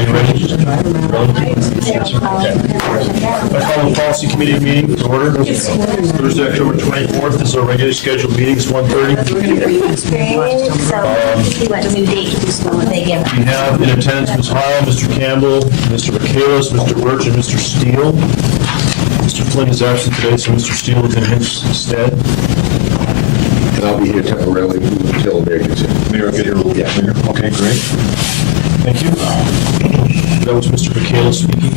Are you ready? Okay. I call the policy committee meeting to order. Thursday, October 24th. This is our regularly scheduled meeting. It's 1:30. We have in attendance Ms. Heil, Mr. Campbell, Mr. Michaelis, Mr. Birch, and Mr. Steele. Mr. Flynn is absent today, so Mr. Steele is in his stead. And I'll be here temporarily until vacancy. Mayor, get here a little bit later. Okay, great. Thank you. That was Mr. Michaelis speaking.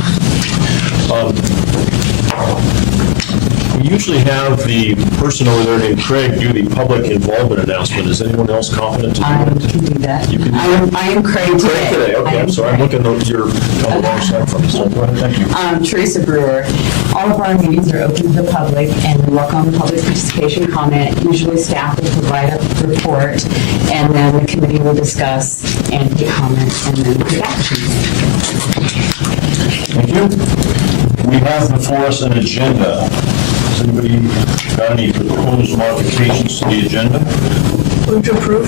We usually have the person over there named Craig do the public involvement announcement. Is anyone else confident to do I it? can do that. You can- I am Craig today. Craig today, okay, I'm sorry, I'm looking at you're on the wrong side from me, so go ahead, thank you. Teresa Brewer. All of our meetings are open to the public, and we welcome the public participation comment. Usually staff will provide a report, and then the committee will discuss and take comments, and then take action. Thank you. We have before us an agenda. Has anybody got any proposed modifications to the agenda? Move to approve.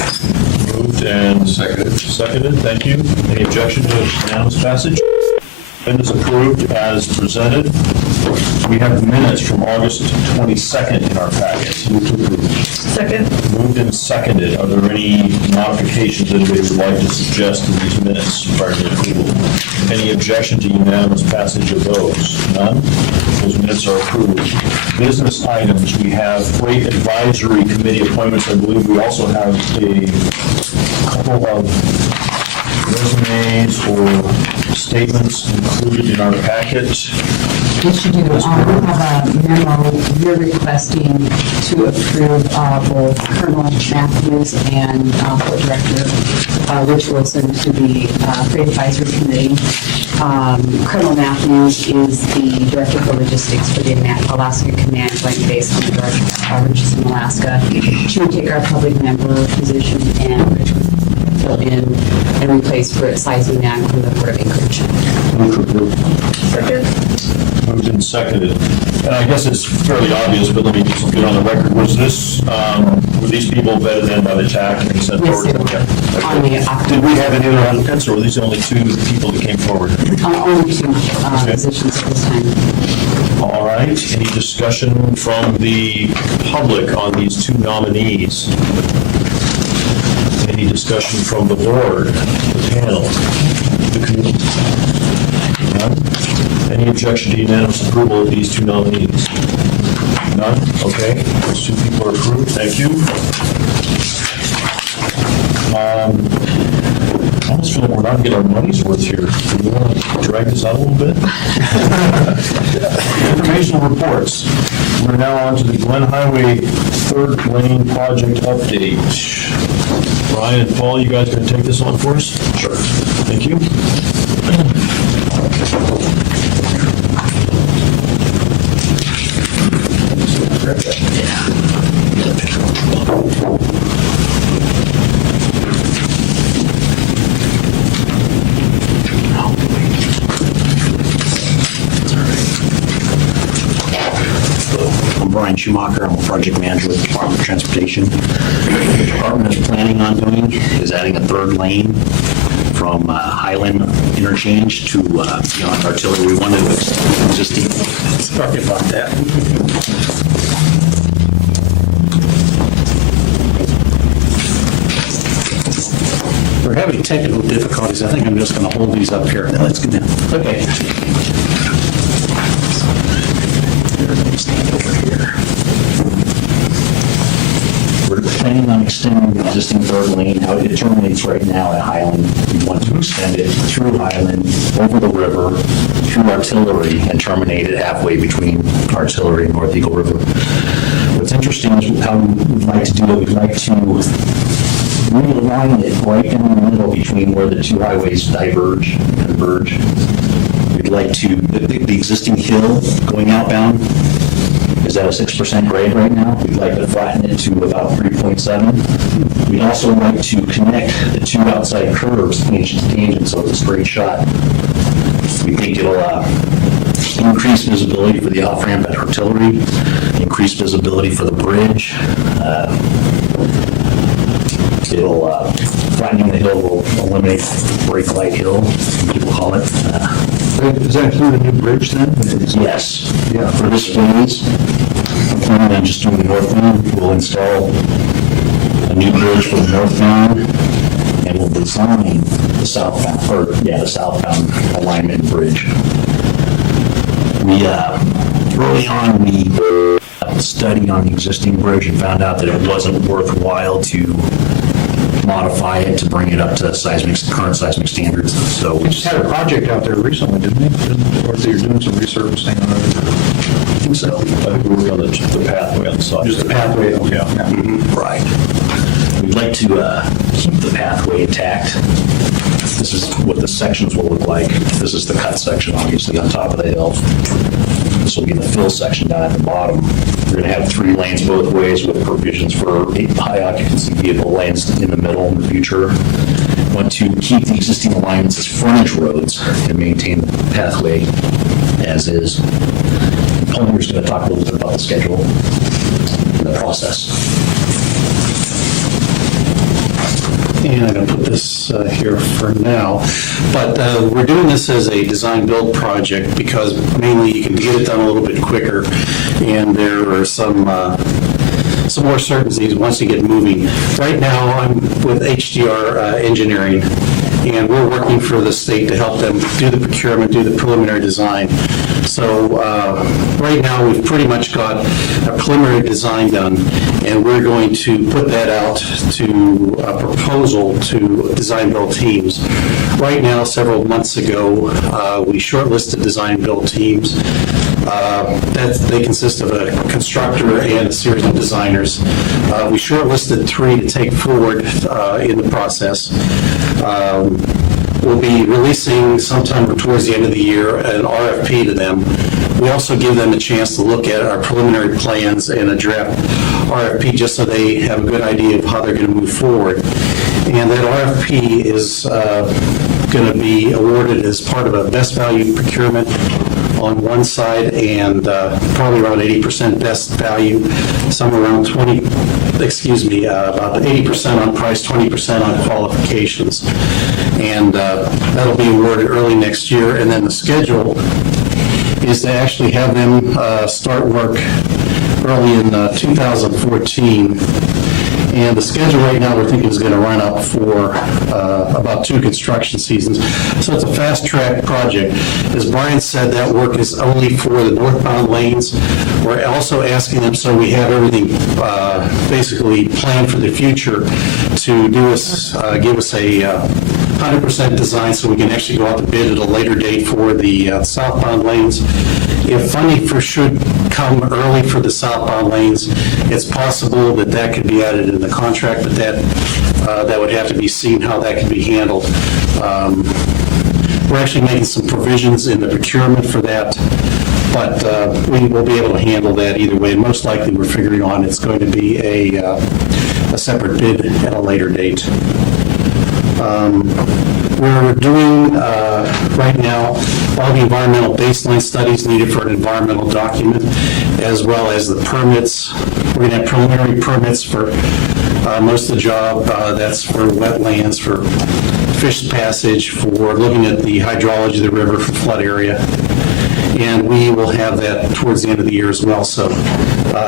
Moved and seconded, thank you. Any objection to unanimous passage? Agenda is approved as presented. We have minutes from August 22nd in our packet. Move to approve. Second. Moved and seconded. Are there any modifications anybody would like to suggest in these minutes prior to approval? Any objection to unanimous passage of those? None? Those minutes are approved. Business items, we have Freight Advisory Committee appointments. I believe we also have a couple of resumes or statements included in our packet. Yes, you do. We have a memo you're requesting to approve both Colonel Matthews and Board Director Rich Wilson to the Freight Advisory Committee. Colonel Matthews is the Director for Logistics for the Alaska Command Joint Base on the Richardson, in Alaska. She would take our public member position and Rich would fill in and replace Britt Seismanac from the Port of Anchorage. Move to approve. Second. Moved and seconded. And I guess it's fairly obvious, but let me just get on the record. Was this, were these people vetted in by the TAC and sent Yes, forward? they were. Okay. On the Did we have any other applicants, or were these the only two people that came forward? only two positions at this time. All right, any discussion from the public on these two nominees? Any discussion from the board, the panel, the committee? None? Any objection to unanimous approval of these two nominees? None? Okay, those two people are approved, thank you. I almost feel like we're not getting our money's worth here. Do we want to drag this out a little bit? Informational reports. We're now on to the Glen Highway third lane project update. Brian and Paul, you guys going to take this on for us? Sure. Thank you. I'm Brian Schumacher. I'm a project manager with the Department of Transportation. What the department is planning on doing is adding a third lane from Highland Interchange to beyond Artillery. We wanted to extend existing. Sorry about that. We're having technical difficulties. I think I'm just going to hold these up here. Let's get down. Okay. Stand over here. We're planning on extending the existing third lane. How it terminates right now at Highland. We want to extend it through Highland, over the river, through Artillery, and terminate it halfway between Artillery and North Eagle River. What's interesting is how we'd like to do it. We'd like to realign it right in the middle between where the two highways diverge and converge. We'd like to, the existing hill going outbound is at a 6% grade right now. We'd like to flatten it to about 3.7. We'd also like to connect the two outside curves tangent to tangent so it's a straight shot. We think it'll increase visibility for the off-ramp at Artillery, increase visibility for the bridge, It'll, flattening the hill will eliminate brake light hill, people call it. Does that include a new bridge then? Yes, yeah, for this phase, I'm planning on just doing the northbound. We'll install a new bridge for the northbound, and we'll design the southbound, the southbound alignment bridge. Early on, we studied on the existing bridge and found out that it wasn't worthwhile to modify it to bring it up to current seismic standards. So We just had a project out there recently, didn't we? Or they were doing some resurfacing on it. I think so. I think we worked on the pathway on the side. Just the pathway, okay. Yeah. Right. We'd like to keep the pathway intact. This is what the sections will look like. This is the cut section, obviously, on top of the hill. This will be the fill section down at the bottom. We're going to have 3 lanes both ways with provisions for high occupancy vehicle lanes in the middle in the future. Want to keep the existing alignments as frontage roads and maintain the pathway as is. Palmer's going to talk a little bit about the schedule and the process. And I'm going to put this here for now. But we're doing this as a design-build project because mainly you can get it done a little bit quicker, and there are some more certainties once you get moving. Right now, I'm with HDR Engineering, and we're working for the state to help them do the procurement, do the preliminary design. So right now, we've pretty much got a preliminary design done, and we're going to put that out to a proposal to design-build teams. Right now, several months ago, we shortlisted design-build teams. They consist of a constructor and a series of designers. We shortlisted 3 to take forward in the process. We'll be releasing sometime towards the end of the year an RFP to them. We also give them a chance to look at our preliminary plans and a draft RFP just so they have a good idea of how they're going to move forward. And that RFP is going to be awarded as part of a best value procurement on one side and probably around 80% best value, somewhere around about 80% on price, 20% on qualifications. And that'll be awarded early next year. And then the schedule is to actually have them start work early in 2014. And the schedule right now we're thinking is going to run up for about 2 construction seasons. So it's a fast-track project. As Brian said, that work is only for the northbound lanes. We're also asking them, so we have everything basically planned for the future, to give us a 100% design so we can actually go out to bid at a later date for the southbound lanes. If funding should come early for the southbound lanes, it's possible that could be added in the contract, but that would have to be seen how that can be handled. We're actually making some provisions in the procurement for that, but we will be able to handle that either way. Most likely, we're figuring on it's going to be a separate bid at a later date. We're doing right now all the environmental baseline studies needed for an environmental document, as well as the permits. We're going to have preliminary permits for most of the job. That's for wetlands, for fish passage, for looking at the hydrology of the river for flood area. And we will have that towards the end of the year as well. So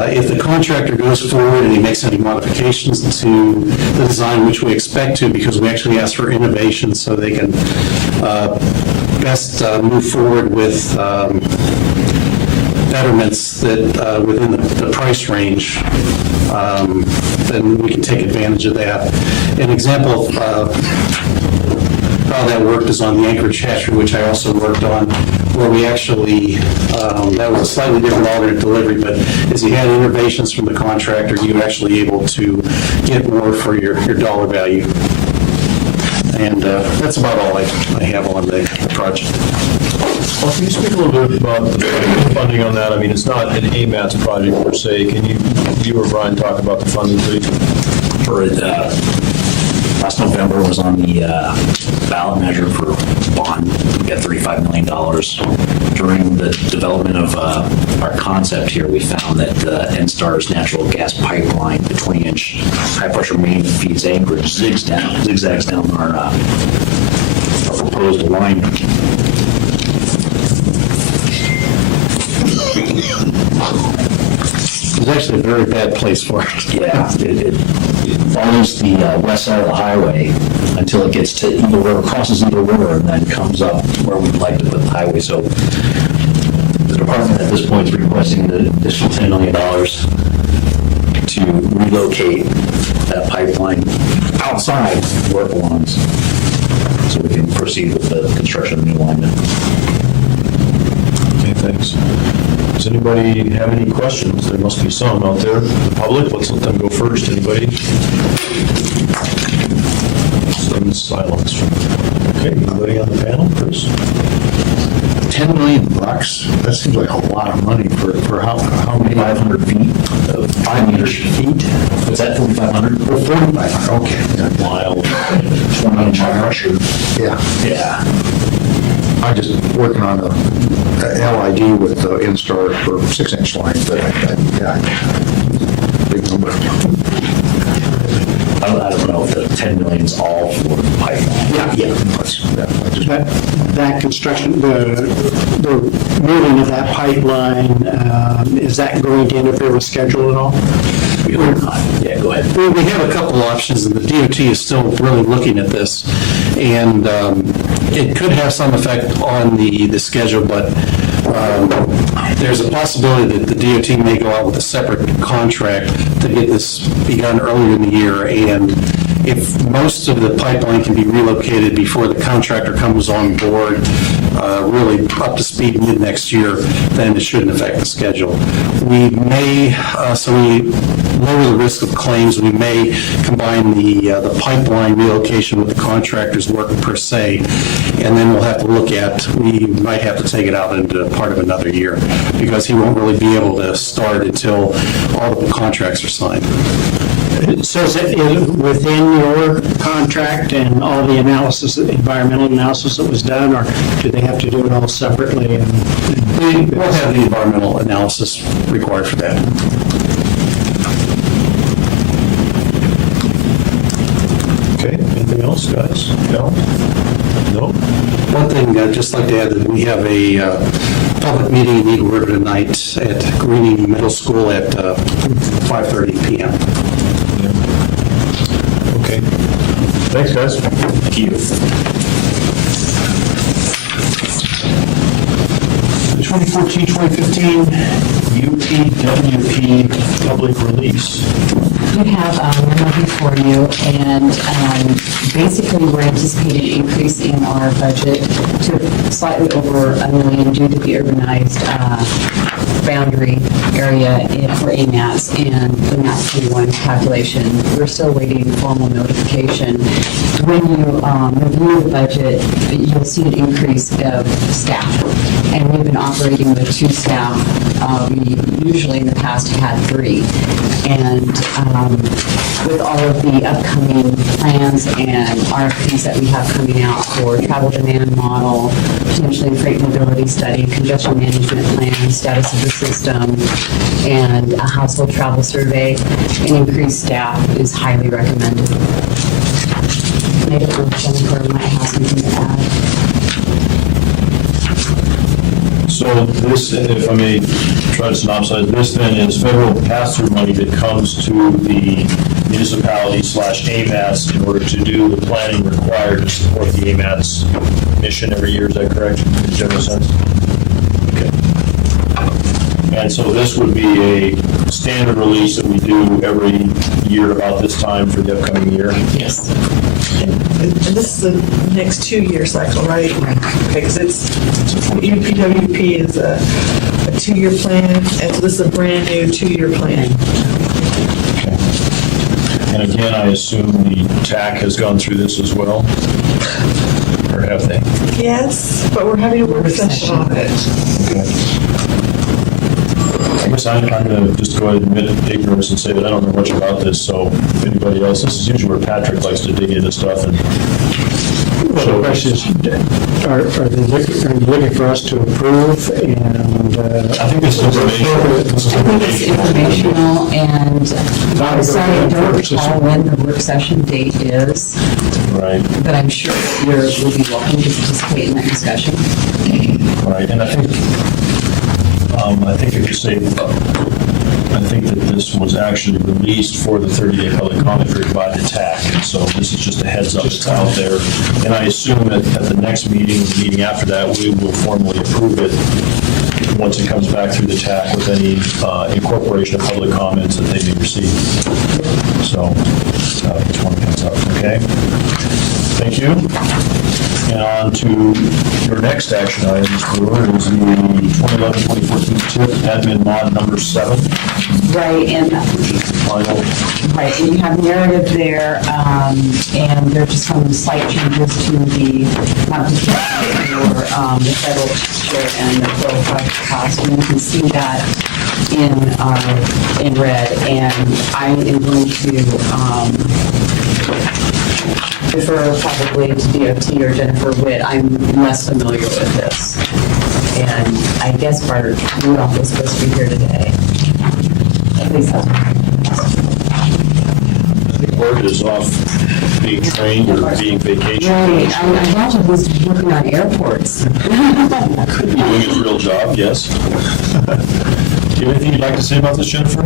if the contractor goes forward and he makes any modifications to the design, which we expect to, because we actually ask for innovation so they can best move forward with betterments that within the price range, then we can take advantage of that. An example of how that worked is on the Anchorage hatchery, which I also worked on, where we actually, that was a slightly different alternate delivery, but as you had innovations from the contractor, you were actually able to get more for your dollar value. And that's about all I have on the project. Well, can you speak a little bit about the funding on that? I mean, it's not an AMATS project per se. Can you or Brian talk about the funding, please? For last November was on the ballot measure for bond. We got $35 million during the development of our concept here, we found that NSTAR's natural gas pipeline, the 20-inch high-pressure main that feeds Anchorage, zigzags down our proposed alignment. It's actually a very bad place for it. Yeah, it follows the west side of the highway until it gets to Eagle River, crosses Eagle River, and then comes up where we'd like to put the highway. So the department at this point is requesting the additional $10 million to relocate that pipeline outside where it belongs, so we can proceed with the construction of the new alignment. Okay, thanks. Does anybody have any questions? There must be some out there. The public, let's let them go first. Anybody? Some silence. Okay, anybody on the panel, Chris? $10 million? That seems like a lot of money for how many? 500 feet of 5 meters feet. Was that 4,500? 4,500, okay. Yeah. Mile, 20-inch high pressure. Yeah. Yeah. I'm just working on a LID with Instar for 6-inch line, but yeah, big number. I don't know if the 10 million is all for the pipeline. Yeah. That construction, the moving of that pipeline, is that going to interfere with schedule at all? We hope not. Yeah, go ahead. We have a couple options, and the DOT is still really looking at this, and it could have some effect on the schedule, but there's a possibility that the DOT may go out with a separate contract to get this begun earlier in the year, and if most of the pipeline can be relocated before the contractor comes on board, really up to speed mid next year, then it shouldn't affect the schedule. We may, so we lower the risk of claims, we may combine the pipeline relocation with the contractor's work per se, and then we'll have to look at, we might have to take it out into part of another year, because he won't really be able to start until all the contracts are signed. So is it within your contract and all the analysis, environmental analysis that was done, or do they have to do it all separately? We'll have the environmental analysis required for that. Okay, anything else, guys? No? No? One thing I'd just like to add, that we have a public meeting in Eagle River tonight at Greening Middle School at 5:30 p.m. Okay. Thanks, guys. Thank you. The 2014-2015 UPWP public release. You have a memo before you, and basically we're anticipating an increase in our budget to slightly over $1 million due to the urbanized boundary area for AMATS and the MATS 21 calculation. We're still waiting formal notification. When you review the budget, you'll see an increase of staff, and we've been operating with 2 staff. We usually in the past had 3, and with all of the upcoming plans and RFPs that we have coming out for travel demand model, potentially freight mobility study, congestion management plan, status of the system, and a household travel survey, an increased staff is highly recommended. I don't know if Jennifer might have something to add. So this, if I may try to synopsize, this then is federal pass-through money that comes to the municipality/AMATS in order to do the planning required to support the AMATS mission every year. Is that correct, in a general sense? Okay. And so this would be a standard release that we do every year about this time for the upcoming year? Yes. And this is the next 2-year cycle, right? Okay, because UPWP is a 2-year plan, and so this is a brand new 2-year plan. Okay. And again, I assume the TAC has gone through this as well? Or have they? Yes, but we're having a work session on it. Okay. I guess I'm going to just go ahead and admit ignorance and say that I don't know much about this, so if anybody else, this is usually where Patrick likes to dig into stuff and Well, the question is, are you looking for us to approve and? I think this is informational. This is I think it's informational, and I'm sorry, I don't recall when the work session date is, Right, but I'm sure that you'll be welcome to participate in that discussion. right. And I think if you say, I think that this was actually released for the 30-day public comment period by the TAC. And so this is just a heads up that's out there. And I assume that at the next meeting, the meeting after that, we will formally approve it once it comes back through the TAC with any incorporation of public comments that they may receive. So just one heads up, okay? Thank you. And on to your next action item, Mr. Brewer, is the 2011-2014 TIP admin mod number 7, Right, and which is the final. Right, and you have narrative there, and there are just some slight changes to the compensation for the federal teacher and the pro project cost, and you can see that in red, and I am going to defer probably to DOT or Jennifer Witt. I'm less familiar with this. And I guess Bart Rudolph is supposed to be here today. At least that's Word is off being trained or being vacation. right. I imagine he's working on airports. Could be doing his real job, yes. Do you have anything you'd like to say about this, Jennifer?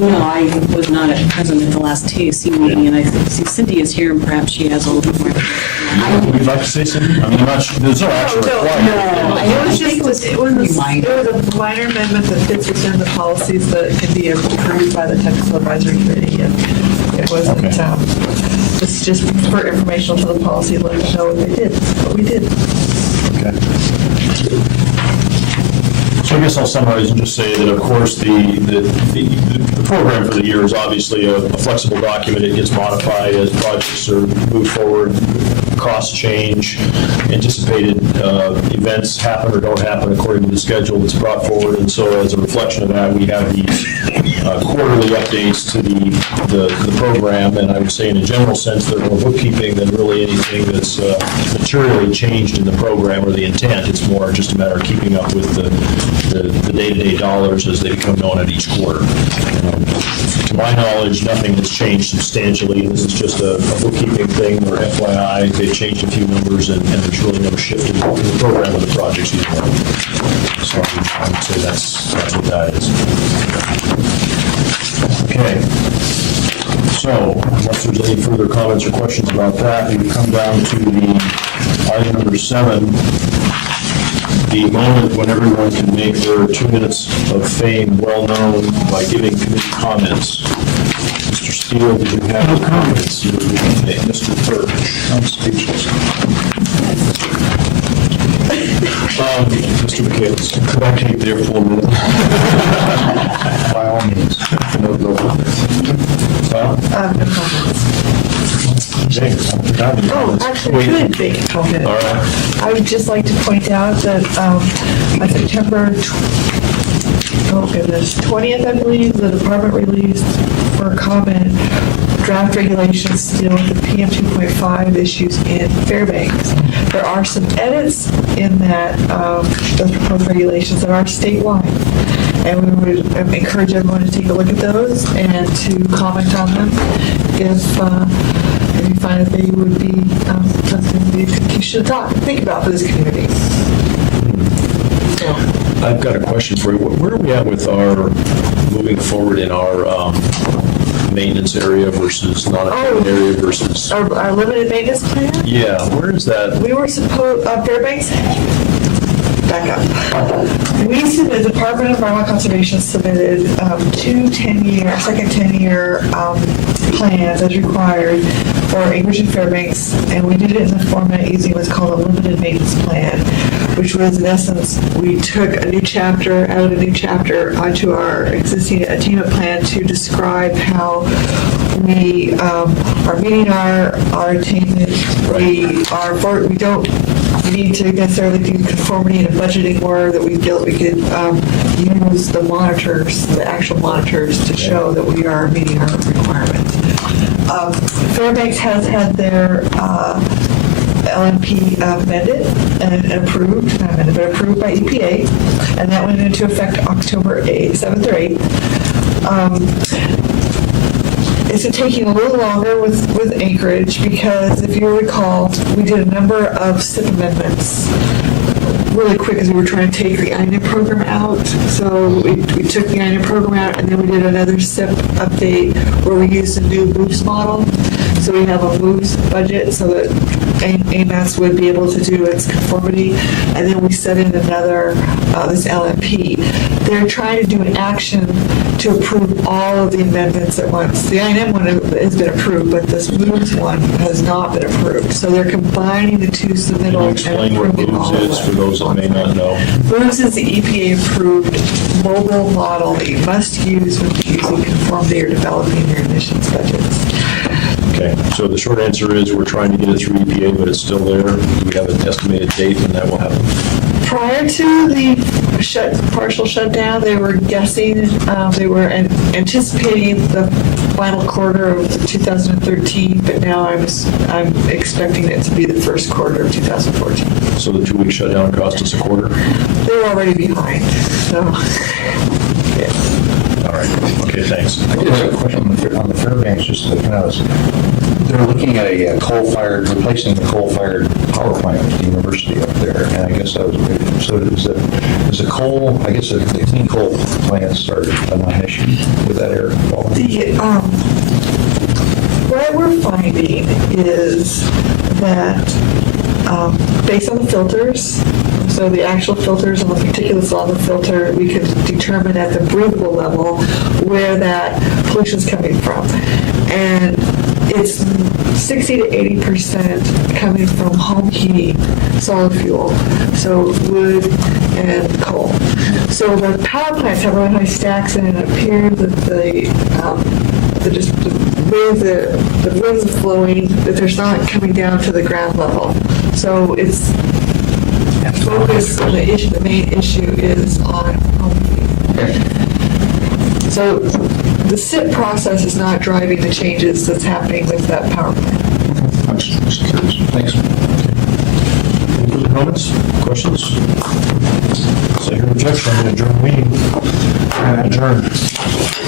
No, I was not present at the last TAC meeting, and I see Cindy is here, and perhaps she has a little bit more. Would you like to say something? I mean, I'm not sure, there's no action required. It was just, it was a minor amendment that fits within the policies that can be approved by the technical advisory committee, and it wasn't, Okay. it's just for informational to the policy, let us know what they did, what we did. Okay. So I guess I'll summarize and just say that, of course, the program for the year is obviously a flexible document. It gets modified as projects are moved forward, costs change, anticipated events happen or don't happen according to the schedule that's brought forward. And so as a reflection of that, we have these quarterly updates to the program. And I would say in a general sense, they're more bookkeeping than really anything that's materially changed in the program or the intent. It's more just a matter of keeping up with the day-to-day dollars as they become known at each quarter. To my knowledge, nothing has changed substantially. This is just a bookkeeping thing or FYI. They've changed a few numbers and there's really no shift in the program or the projects either. So I would say that's what that is. Okay. So unless there's any further comments or questions about that, we come down to the item number 7, the moment when everyone can make their 2 minutes of fame well known by giving committee comments. Mr. Steele, did you have any comments? Okay, Mr. Birch. I'm speechless. Mr. McHale, could I take their full minute? By all means. No comments. Well, No comments. James, I forgot any Oh, comments. actually, I could make a comment. All right. I would just like to point out that on September 20th, I believe, the department released for comment draft regulations dealing with the PM 2.5 issues in Fairbanks. There are some edits in that, those proposed regulations that are statewide. And we would encourage everyone to take a look at those and to comment on them if you find that they would be something you should think about for this community. So, I've got a question for you. Where are we at with our moving forward in our maintenance area versus non-active area versus? our limited maintenance plan, Yeah, where is that? we were supposed, Fairbanks, back up. We submitted, the Department of Environmental Conservation submitted second 10-year plans as required for Anchorage and Fairbanks, and we did it in the format using what's called a limited maintenance plan, which was in essence, we took a new chapter, added a new chapter onto our existing attainment plan to describe how we are meeting our attainment. We don't we need to necessarily do conformity and budgeting more, that we feel that we could use the monitors, the actual monitors, to show that we are meeting our requirements. Fairbanks has had their LMP amended and approved, not amended, but approved by EPA, and that went into effect October 7th or 8th. It's taking a little longer with Anchorage because, if you recall, we did a number of SIP amendments really quick as we were trying to take the INIP program out. So we took the INIP program out, and then we did another SIP update where we used a new MOVES model. So we have a MOVES budget so that AMATS would be able to do its conformity, and then we set in another, this LMP. They're trying to do an action to approve all of the amendments at once. The INM one has been approved, but this MOVES one has not been approved. So they're combining the two Can you submittals. explain what MOVES is for those that may not know? MOVES is the EPA-approved mobile model that you must use when you're using conformity or developing your emissions budgets. Okay, so the short answer is we're trying to get it through EPA, but it's still there. Do we have an estimated date when that will happen? Prior to the partial shutdown, they were guessing, they were anticipating the final quarter of 2013, but now I'm expecting it to be the first quarter of 2014. So the 2-week shutdown cost us a quarter? They're already behind, so, yeah. All right, okay, thanks. I just have a question on the Fairbanks, just to kind of, they're looking at a coal-fired, replacing the coal-fired power plant at the university up there, and I guess that was, so is the coal, I guess the clean coal plants are a non-issue with that air quality? What we're finding is that based on the filters, so the actual filters and the particulates on the filter, we could determine at the breathable level where that pollution is coming from. And it's 60 to 80% coming from home heating, solid fuel, so wood and coal. So the power plants have really high stacks, and it appears that the way the winds are flowing, that there's not coming down to the ground level. So it's focused on the issue. The main issue is on home heating. So the SIP process is not driving the changes that's happening with that power plant. I'm just curious. Thanks. Any further comments, questions? So your objection, I'm going to adjourn the meeting. Adjourn.